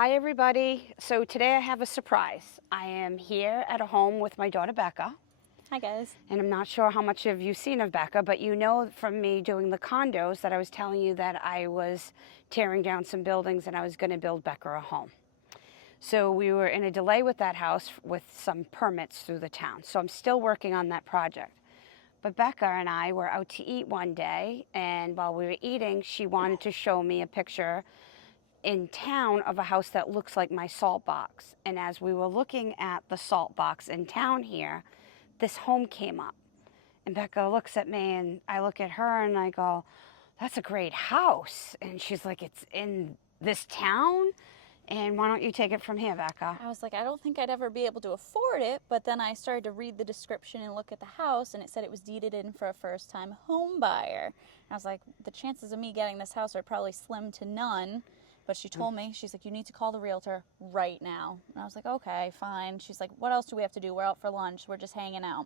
Hi everybody. So today I have a surprise. I am here at a home with my daughter Becca. Hi guys. And I'm not sure how much of you've seen of Becca, but you know from me doing the condos that I was telling you that I was tearing down some buildings and I was going to build Becca a home. So we were in a delay with that house with some permits through the town. So I'm still working on that project. But Becca and I were out to eat one day, and while we were eating, she wanted to show me a picture in town of a house that looks like my salt box. And as we were looking at the salt box in town here, this home came up. And Becca looks at me and I look at her and I go, that's a great house. And she's like, it's in this town? And why don't you take it from here, Becca? I was like, I don't think I'd ever be able to afford it, but then I started to read the description and look at the house, and it said it was deeded in for a first-time home buyer. And I was like, the chances of me getting this house are probably slim to none. But she told me, she's like, you need to call the realtor right now. And I was like, okay, fine. She's like, what else do we have to do? We're out for lunch. We're just hanging out.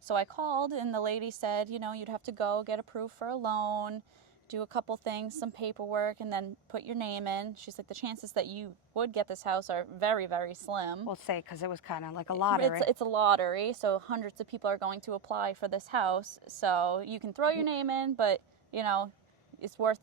So I called, and the lady said, you know, you'd have to go get approved for a loan, do a couple things, some paperwork, and then put your name in. She's like, the chances that you would get this house are very, very slim. We'll say because it was kind of like a lottery. It's a lottery, so hundreds of people are going to apply for this house. So you can throw your name in, but, you know, it's worth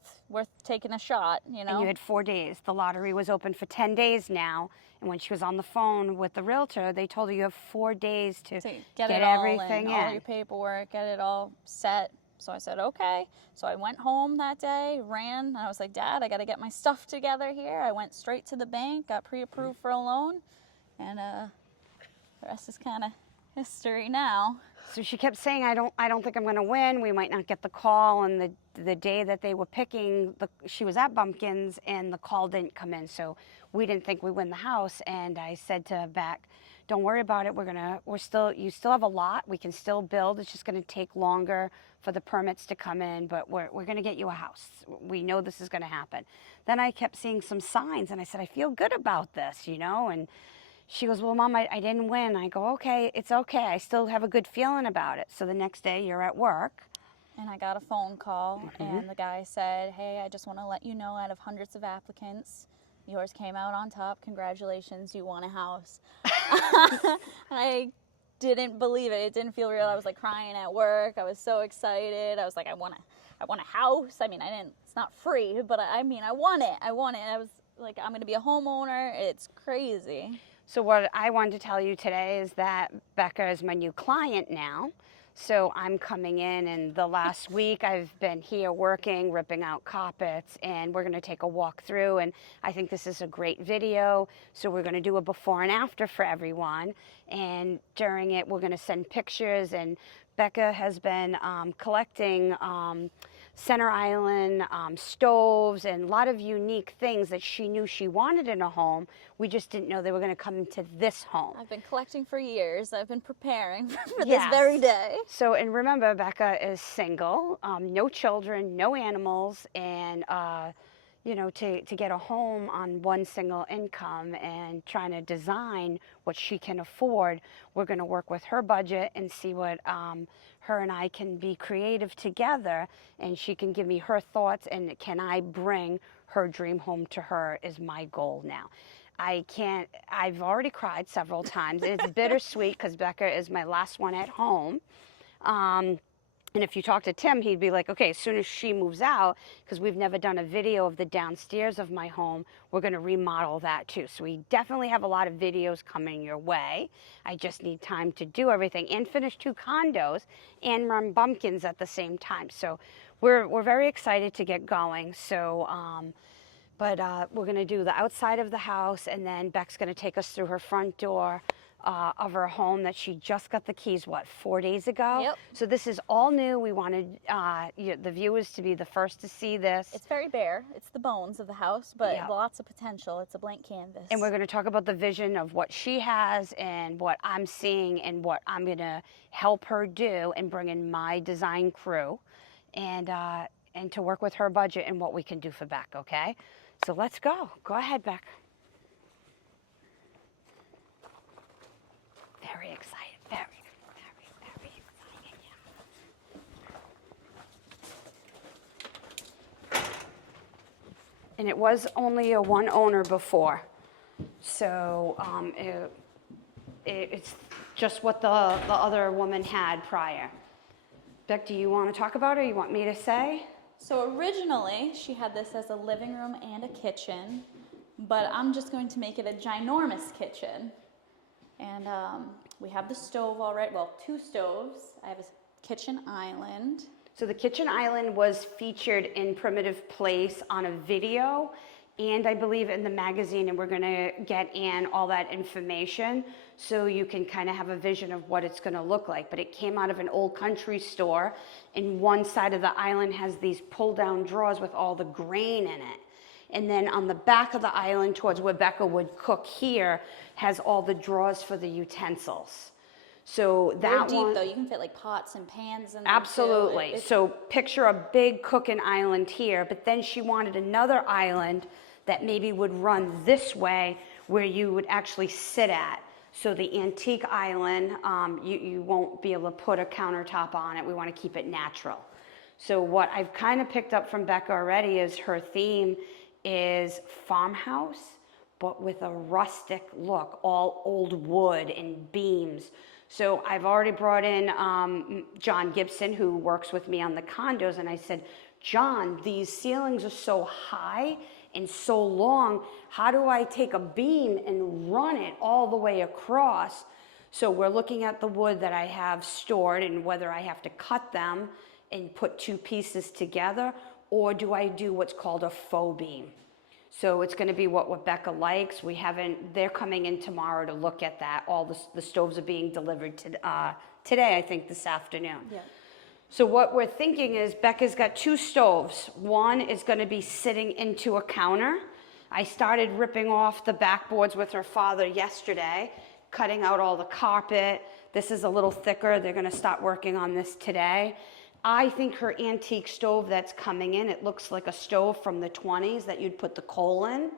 taking a shot, you know. And you had 4 days. The lottery was open for 10 days now. And when she was on the phone with the realtor, they told her you have 4 days to get it all everything in. All your paperwork, get it all set. So I said, okay. So I went home that day, ran, and I was like, Dad, I got to get my stuff together here. I went straight to the bank, got pre-approved for a loan, and the rest is kind of history now. So she kept saying, I don't think I'm going to win. We might not get the call. And the day that they were picking, she was at Bumpkins and the call didn't come in. So we didn't think we'd win the house. And I said to Beck, don't worry about it. You still have a lot. We can still build. It's just going to take longer for the permits to come in, but we're going to get you a house. We know this is going to happen. Then I kept seeing some signs and I said, I feel good about this, you know, and she goes, well, Mom, I didn't win. I go, okay, it's okay. I still have a good feeling about it. So the next day you're at work. And I got a phone call, and the guy said, hey, I just want to let you know out of hundreds of applicants, yours came out on top. Congratulations, you won a house. I didn't believe it. It didn't feel real. I was like crying at work. I was so excited. I was like, I want a house. I mean, it's not free, but I want it. I was like, I'm going to be a homeowner. It's crazy. So what I wanted to tell you today is that Becca is my new client now. So I'm coming in, and the last week I've been here working, ripping out carpets, and we're going to take a walk through. And I think this is a great video. So we're going to do a before and after for everyone. And during it, we're going to send pictures. And Becca has been collecting Center Island stoves and a lot of unique things that she knew she wanted in a home. We just didn't know they were going to come into this home. I've been collecting for years. I've been preparing for Yes. this very day. So, and remember, Becca is single, no children, no animals, and you know, to get a home on one single income and trying to design what she can afford, we're going to work with her budget and see what her and I can be creative together, and she can give me her thoughts, and can I bring her dream home to her is my goal now. I've already cried several times. It's bittersweet because Becca is my last one at home. And if you talk to Tim, he'd be like, okay, as soon as she moves out, because we've never done a video of the downstairs of my home, we're going to remodel that too. So we definitely have a lot of videos coming your way. I just need time to do everything and finish 2 condos and run Bumpkins at the same time. So we're very excited to get going. So, we're going to do the outside of the house, and then Beck's going to take us through her front door of her home that she just got the keys, 4 days ago? Yep. So this is all new. We wanted the viewers to be the first to see this. It's very bare. It's the bones of the house, but lots of potential. It's a blank canvas. And we're going to talk about the vision of what she has and what I'm seeing and what I'm going to help her do and bring in my design crew and to work with her budget and what we can do for Beck, okay? So let's go. Go ahead, Beck. Very excited, very excited, yeah. And it was only a one owner before. So it's just what the other woman had prior. Beck, do you want to talk about it or you want me to say? So originally, she had this as a living room and a kitchen, but I'm just going to make it a ginormous kitchen. And we have the stove already, well, 2 stoves. I have a kitchen island. So the kitchen island was featured in Primitive Place on a video and I believe in the magazine, and we're gonna get in all that information so you can kind of have a vision of what it's gonna look like. But it came out of an old country store, and one side of the island has these pull down drawers with all the grain in it. And then on the back of the island towards where Becca would cook here has all the drawers for the utensils. So that They're deep one, though. You can fit like pots and pans in them absolutely. too. So picture a big cooking island here, but then she wanted another island that maybe would run this way where you would actually sit at. So the antique island, you won't be able to put a countertop on it. We want to keep it natural. So what I've kind of picked up from Becca already is her theme is farmhouse, but with a rustic look, all old wood and beams. So I've already brought in John Gibson, who works with me on the condos, and I said, John, these ceilings are so high and so long, how do I take a beam and run it all the way across? So we're looking at the wood that I have stored and whether I have to cut them and put 2 pieces together, or do I do what's called a faux beam? So it's gonna be what Becca likes. They're coming in tomorrow to look at that. All the stoves are being delivered today, I think this afternoon. Yeah. So what we're thinking is Becca's got 2 stoves. One is gonna be sitting into a counter. I started ripping off the backboards with her father yesterday, cutting out all the carpet. This is a little thicker. They're gonna start working on this today. I think her antique stove that's coming in, it looks like a stove from the 20s that you'd put the coal in,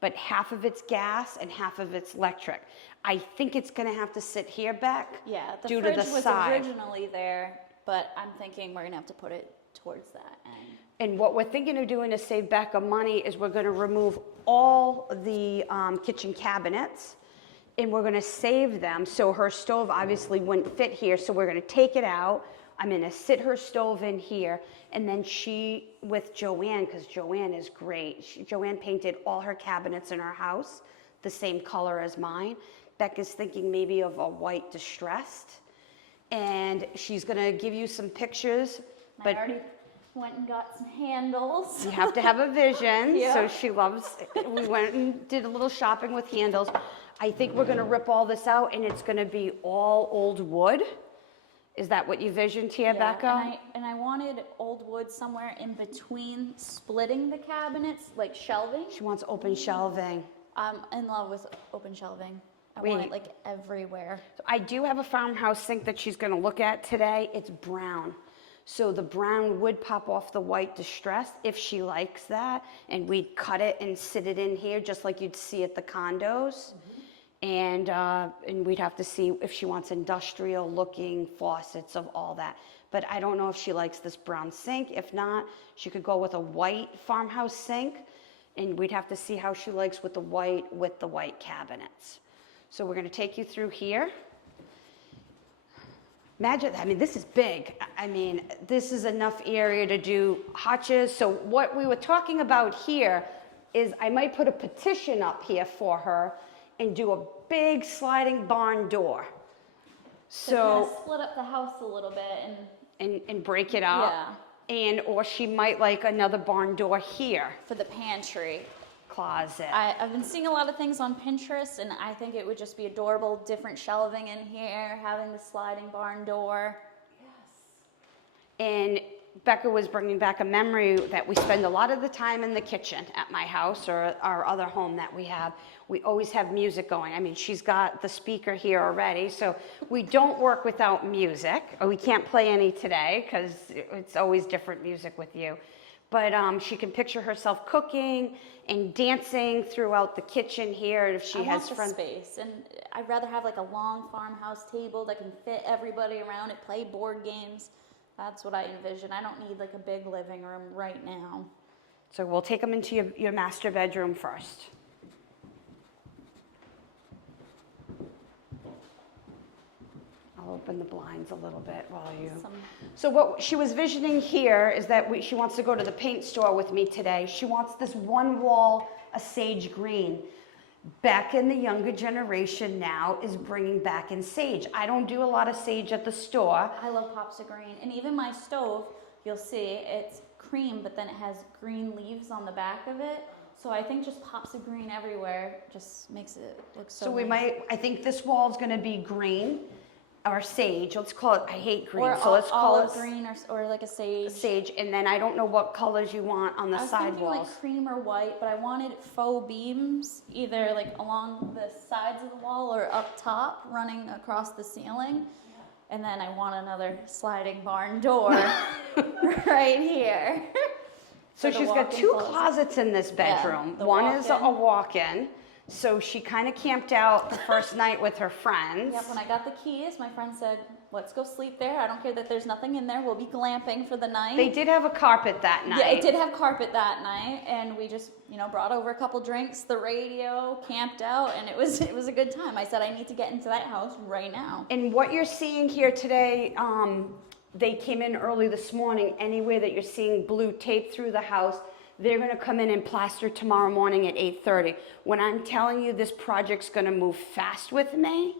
but half of it's gas and half of it's electric. I think it's gonna have to sit here, Beck, Yeah, the due fridge to the was side. originally there, but I'm thinking we're gonna have to put it towards that end. And what we're thinking of doing to save Becca money is we're gonna remove all the kitchen cabinets and we're gonna save them. So her stove obviously wouldn't fit here, so we're gonna take it out. I'm gonna sit her stove in here, and then with Joanne, because Joanne is great. Joanne painted all her cabinets in her house the same color as mine. Becca's thinking maybe of a white distressed, and she's gonna give you some pictures. I already went and got some handles. You have to have a vision. Yeah. So she loves, we went and did a little shopping with handles. I think we're gonna rip all this out and it's gonna be all old wood. Is that what you visioned here, Yeah, Becca? and I wanted old wood somewhere in between splitting the cabinets, like shelving. She wants open shelving. I'm in love with open shelving. I want it Wait. like everywhere. So I do have a farmhouse sink that she's gonna look at today. It's brown. So the brown would pop off the white distressed if she likes that. And we'd cut it and sit it in here just like you'd see at the condos. And we'd have to see if she wants industrial looking faucets of all that. But I don't know if she likes this brown sink. If not, she could go with a white farmhouse sink, and we'd have to see how she likes with the white cabinets. So we're gonna take you through here. Imagine, I mean, this is big. I mean, this is enough area to do hutches. So what we were talking about here is I might put a petition up here for her and do a big sliding barn door. So kind So, of split up the house a little bit and break it up. Yeah. Or she might like another barn door here, for the pantry. closet. I've been seeing a lot of things on Pinterest, and I think it would just be adorable. Different shelving in here, having the sliding barn door. And Becca was bringing back a memory that we spend a lot of the time in the kitchen at my house or our other home that we have. We always have music going. I mean, she's got the speaker here already, so we don't work without music. Or we can't play any today because it's always different music with you. But she can picture herself cooking and dancing throughout the kitchen here if she has want friends. the space, and I'd rather have like a long farmhouse table that can fit everybody around it, play board games. That's what I envision. I don't need like a big living room right now. So we'll take them into your master bedroom first. open the blinds a little bit while you... Some, So what she was visioning here is that she wants to go to the paint store with me today. She wants this one wall, a sage green. Becca in the younger generation now is bringing back in sage. I don't do a lot of sage at the store. I love pops of green. And even my stove, you'll see it's cream, but then it has green leaves on the back of it. So I think just pops of green everywhere just makes it look so So we nice. might, I think this wall is going to be green or sage. Let's call it, I hate green, Or so let's call olive it green or like a sage. sage. And then I don't know what colors you want on the I was side thinking walls. like cream or white, but I wanted faux beams either like along the sides of the wall or up top running across the ceiling. And then I want another sliding barn door right here. So for the she's got walk-in two closet. closets in this bedroom. the One is a walk-in. walk-in. So she kind of camped out the first night with her friends. Yep, when I got the keys, my friend said, let's go sleep there. I don't care that there's nothing in there. We'll be glamping for the night. They did have a carpet that night. Yeah, it did have carpet that night, and we just, brought over a couple drinks, the radio, camped out, and it was a good time. I said I need to get into that house right now. And what you're seeing here today, they came in early this morning. Anywhere that you're seeing blue tape through the house, they're going to come in and plaster tomorrow morning at 8:30. When I'm telling you this project's going to move fast with me,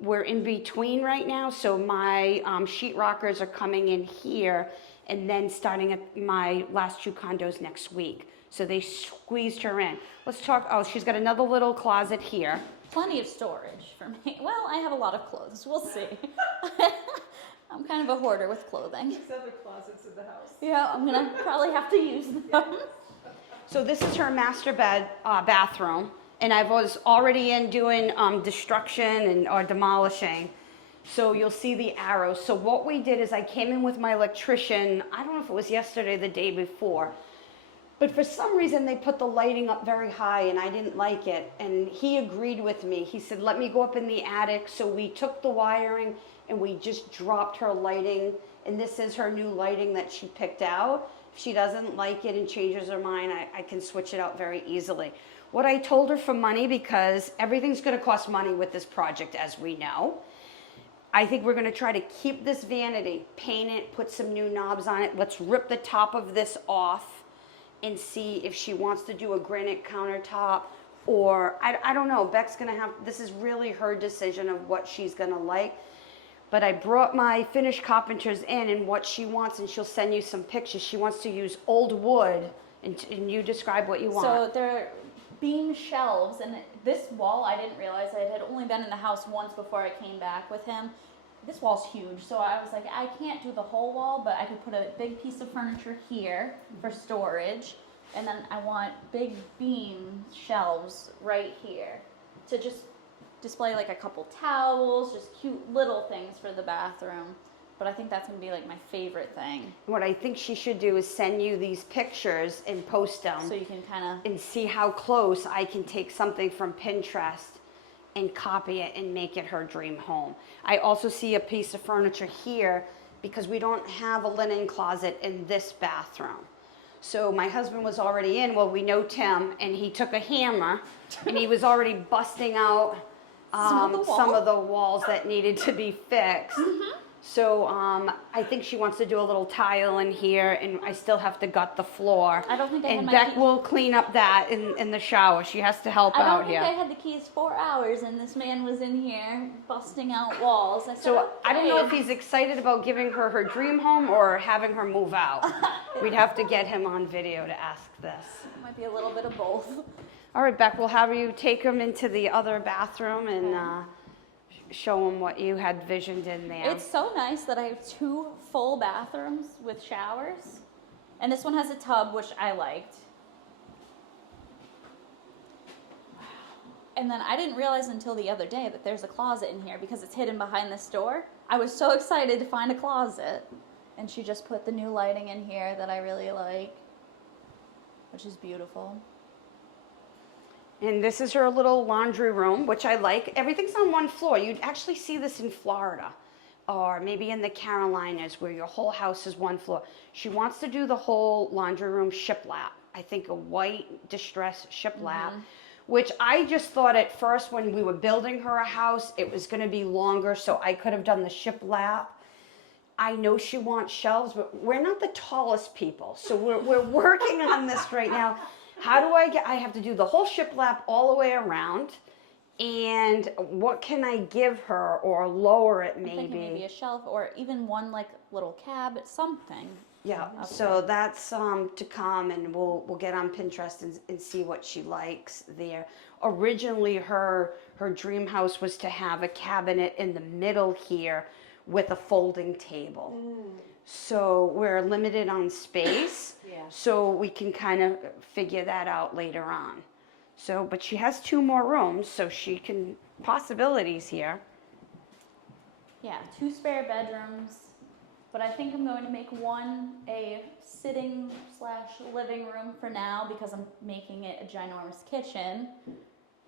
we're in between right now, so my sheetrockers are coming in here and then starting at my last two condos next week. So they squeezed her in. Let's talk, she's got another little closet here. Plenty of storage for me. Well, I have a lot of clothes. We'll see. I'm kind of a hoarder with clothing. There's other closets in the house. Yeah, I'm going to probably have to use them. So this is her master bathroom, and I was already in doing destruction or demolishing. So you'll see the arrows. So what we did is I came in with my electrician, I don't know if it was yesterday or the day before, but for some reason they put the lighting up very high and I didn't like it. And he agreed with me. He said, let me go up in the attic. So we took the wiring and we just dropped her lighting. And this is her new lighting that she picked out. If she doesn't like it and changes her mind, I can switch it out very easily. What I told her for money, because everything's going to cost money with this project, as we know. I think we're going to try to keep this vanity, paint it, put some new knobs on it. Let's rip the top of this off and see if she wants to do a granite countertop, or I don't know. Beck's going to have, this is really her decision of what she's going to like. But I brought my finished carpenters in and what she wants, and she'll send you some pictures. She wants to use old wood, and you describe what you want. So they're beam shelves, and this wall, I didn't realize. I had only been in the house once before I came back with him. This wall's huge, so I was like, I can't do the whole wall, but I could put a big piece of furniture here for storage, and then I want big beam shelves right here to just display like a couple towels, just cute little things for the bathroom. But I think that's gonna be like my favorite thing. What I think she should do is send you these pictures and post them. So you can kind of and see how close I can take something from Pinterest and copy it and make it her dream home. I also see a piece of furniture here because we don't have a linen closet in this bathroom. So my husband was already in, well, we know Tim, and he took a hammer and he was already busting out some of the walls that needed to be fixed. Mm-hmm. So I think she wants to do a little tile in here, and I still have to gut the floor. I don't think I had and my Beck key- will clean up that in the shower. She has to help I don't out think here. I had the keys 4 hours, and this man was in here busting out walls. I said, So I don't know if "Okay." he's excited about giving her her dream home or having her move out. We'd have to get him on video to ask this. Might be a little bit of both. All right, Beck, we'll have you take him into the other bathroom and show him what you had visioned in there. It's so nice that I have 2 full bathrooms with showers. And this one has a tub, which I liked. And then I didn't realize until the other day that there's a closet in here because it's hidden behind this door. I was so excited to find a closet. And she just put the new lighting in here that I really like, which is beautiful. And this is her little laundry room, which I like. Everything's on one floor. You'd actually see this in Florida or maybe in the Carolinas where your whole house is one floor. She wants to do the whole laundry room shiplap. I think a white distress shiplap which I just thought at first when we were building her a house, it was going to be longer so I could have done the shiplap. I know she wants shelves, but we're not the tallest people. So we're working on this right now. How do I have to do the whole shiplap all the way around. And what can I give her or lower it I'm thinking maybe a shelf or even one like little cab, something. Yeah, so that's to come, and we'll get on Pinterest and see what she likes there. Originally, her dream house was to have a cabinet in the middle here with a folding table. So we're limited on space, so we can kind of figure that out later on. So, but she has 2 more rooms, so she can, possibilities here. Yeah, 2 spare bedrooms, but I think I'm going to make one a sitting / living room for now because I'm making it a ginormous kitchen.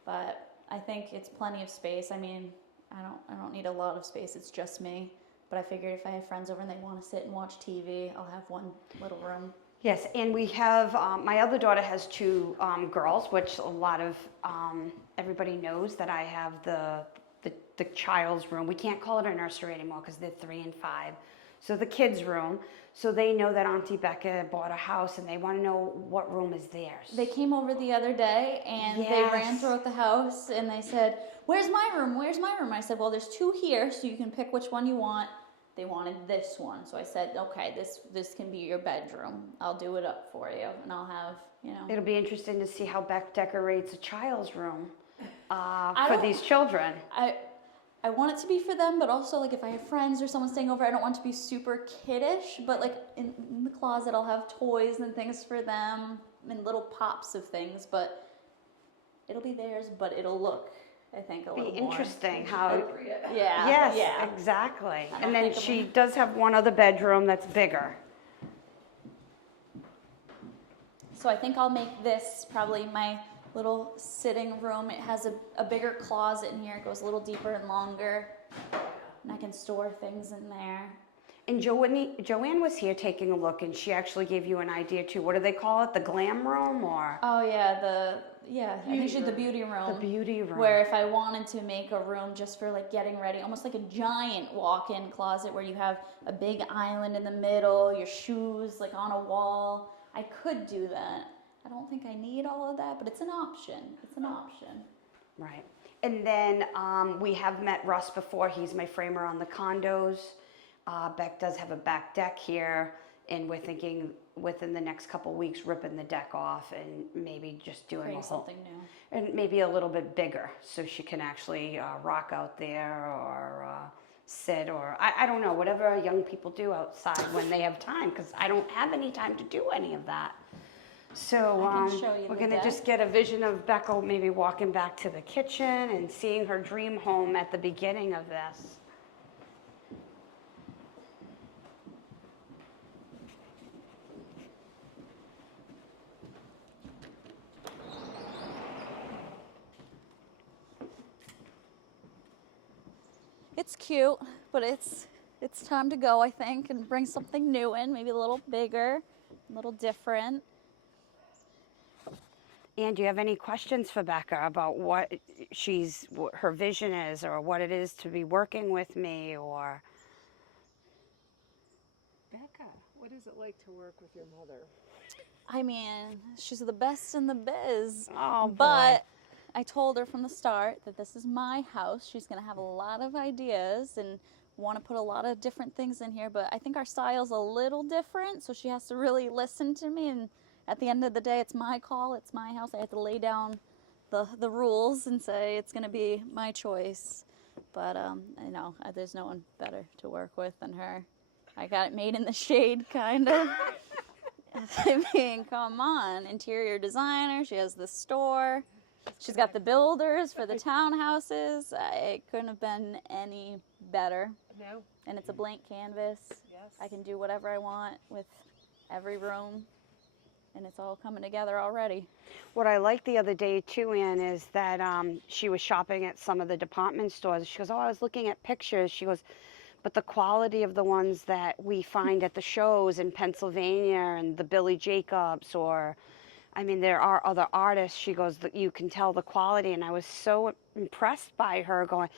But I think it's plenty of space. I mean, I don't need a lot of space. It's just me. But I figured if I have friends over and they want to sit and watch TV, I'll have one little room. Yes, and we have, my other daughter has 2 girls, which a lot of, everybody knows that I have the child's room. We can't call it a nursery anymore because they're 3 and 5. So the kids' room. So they know that Auntie Becca bought a house and they want to know what room is theirs. They came over the other day and they ran throughout the house and they said, "Where's my room? Where's my room?" I said, "Well, there's 2 here, so you can pick which one you want." They wanted this one, so I said, "Okay, this can be your bedroom. I'll do it up for you, and I'll have, you know." It'll be interesting to see how Beck decorates a child's room for these children. I want it to be for them, but also like if I have friends or someone staying over, I don't want it to be super kiddish. But like in the closet, I'll have toys and things for them and little pops of things. But it'll be theirs, but it'll look, I think, a little more Interesting how. Yeah. Yes, yeah. exactly. And then she does have one other bedroom that's bigger. So I think I'll make this probably my little sitting room. It has a bigger closet in here. It goes a little deeper and longer. And I can store things in there. And Joanne was here taking a look, and she actually gave you an idea too. What do they call it? The glam room, or? Oh yeah, I think she's the beauty room. The beauty room. Where if I wanted to make a room just for like getting ready, almost like a giant walk-in closet where you have a big island in the middle, your shoes like on a wall, I could do that. I don't think I need all of that, but it's an option. It's an option. Right. And then we have met Russ before. He's my framer on the condos. Beck does have a back deck here, and we're thinking within the next couple weeks ripping the deck off and maybe just doing Create something new. And maybe a little bit bigger so she can actually rock out there or sit, or I don't know, whatever young people do outside when they have time, because I don't have any time to do any of that. So I can show you we're the going to deck. just get a vision of Becca maybe walking back to the kitchen and seeing her dream home at the beginning of this. It's cute, but it's time to go, I think, and bring something new in, maybe a little bigger, a little different. And do you have any questions for Becca about what her vision is, or what it is to be working with me, or? Becca, what is it like to work with your mother? I mean, she's the best in the biz. Oh, boy. But I told her from the start that this is my house. She's going to have a lot of ideas and want to put a lot of different things in here, but I think our style's a little different, so she has to really listen to me, and at the end of the day, it's my call, it's my house. I have to lay down the rules and say it's going to be my choice. But I know there's no one better to work with than her. I got it made in the shade, kind of. I mean, come on, interior designer. She has the store. She's got the builders for the townhouses. It couldn't have been any better. No. And it's a blank canvas. Yes. I can do whatever I want with every room. And it's all coming together already. What I liked the other day too, Ann, is that she was shopping at some of the department stores. She goes, "Oh, I was looking at pictures." She goes, "But the quality of the ones that we find at the shows in Pennsylvania and the Billy Jacobs, or I mean, there are other artists, she goes, that you can tell the quality. And I was so impressed by her going,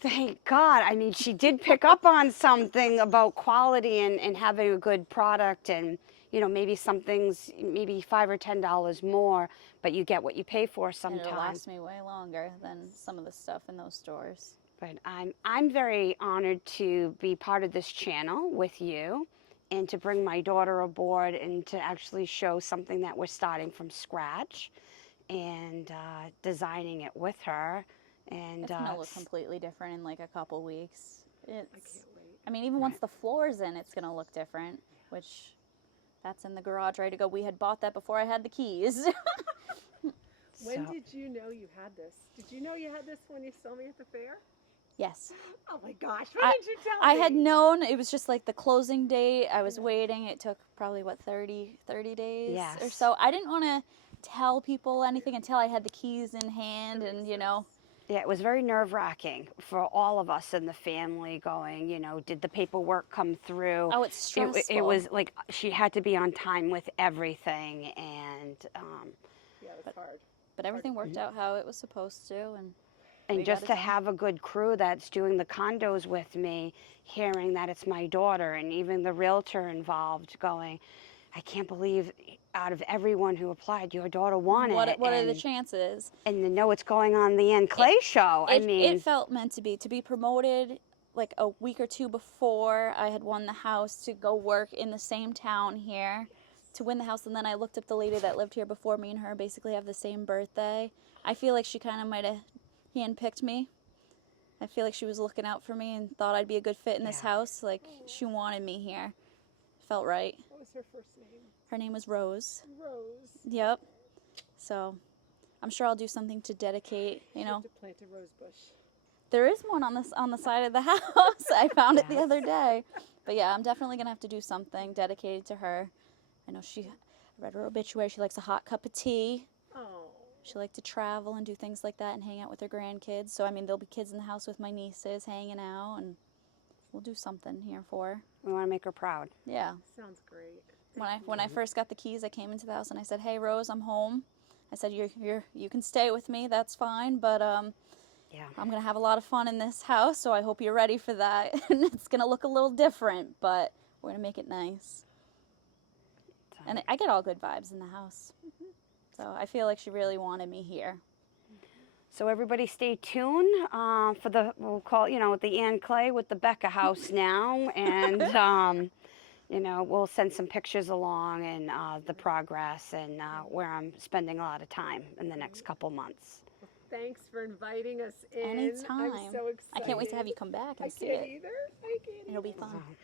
thank God. I mean, she did pick up on something about quality and having a good product, and, you know, maybe some things, maybe $5 or $10 more, but you get what you pay for And sometimes. it'll last me way longer than some of the stuff in those stores. But I'm very honored to be part of this channel with you, and to bring my daughter aboard and to actually show something that we're starting from scratch, and designing it with her. And It's gonna look completely different in like a couple weeks. I can't It's, wait. I mean, even once the floor's in, it's gonna look different. Which, that's in the garage ready to go. We had bought that before I had the keys. When so, did you know you had this? Did you know you had this when you saw me at the fair? Yes. Oh my gosh, why didn't you tell me? I had known. It was just like the closing date. I was waiting. It took probably, what, 30 days or Yes. so. I didn't want to tell people anything until I had the keys in hand, and, you know. yeah, it was very nerve-wracking for all of us in the family, going, you know, did the paperwork come through? Oh, it's stressful. It was like she had to be on time with everything, and Yeah, it was hard. But everything worked out how it was supposed to, and we just got to it done. have a good crew that's doing the condos with me, hearing that it's my daughter, and even the realtor involved going, I can't believe out of everyone who applied, your daughter won it. What are the chances? And to know it's going on the Ann Clay show. I mean, It felt meant to be promoted like a week or two before I had won the house, to go work in the same town here to win the house. And then I looked up the lady that lived here before me, and her basically have the same birthday. I feel like she kind of might have handpicked me. I feel like she was looking out for me and thought I'd be a good fit in this Yeah. house. Like, she wanted me here. Felt right. What was her first name? Her name was Rose. Rose. Yep. So I'm sure I'll do something to dedicate, you You know. have to plant a rose bush. There is one on the side of the house. I found it the Yes. other day. But yeah, I'm definitely gonna have to do something dedicated to her. I know I read her obituary. She likes a hot cup of tea. Oh. She liked to travel and do things like that and hang out with her grandkids. So I mean, there'll be kids in the house with my nieces hanging out, and we'll do something here for her. we want to make her proud. Yeah. Sounds great. When I first got the keys, I came into the house and I said, "Hey Rose, I'm home." I said, you can stay with me. That's fine, but Yeah. I'm going to have a lot of fun in this house, so I hope you're ready for that. And it's going to look a little different, but we're going to make it nice. And I get all good vibes in the house. So I feel like she really wanted me here. So everybody stay tuned for we'll call, you know, the Ann Clay with the Becca house now. And, you know, we'll send some pictures along, and the progress, and where I'm spending a lot of time in the next couple months. Thanks for inviting us in. Anytime. I'm so excited. I can't wait to have you come back I and see can't it. either. I can't It'll be either. fun. So,